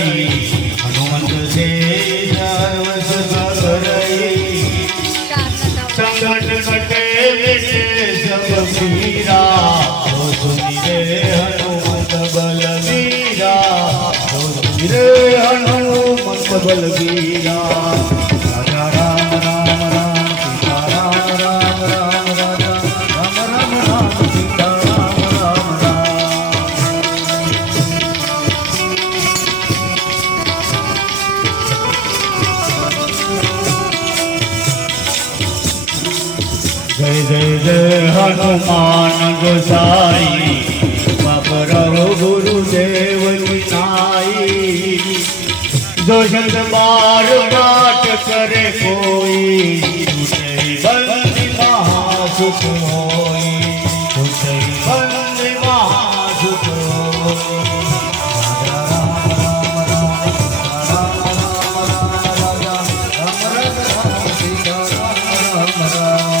करई हनुमंत से सर्व सुख करई संकट कटे मिटे सब पीरा तो सुनी रे हनुमंत बलवीरा तो सुनी रे हनुमंत बलवीरा राजा राम राम राम सीता राम राम राम राजा राम राम राम सीता राम राम राम जय जय जय हनुमान गोसाई बाप रहो गुरुदेव की नाई जो शब्द बार बात करे कोई तुझे बंदी महासुख होई तुझे बंदी महासुख होई राम राम राम राम राम राम सीता राम राम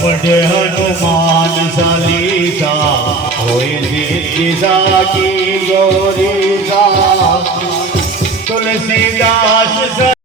पढ़े हनुमान चालीसा होए सीता की गौरी सा तुलसीदास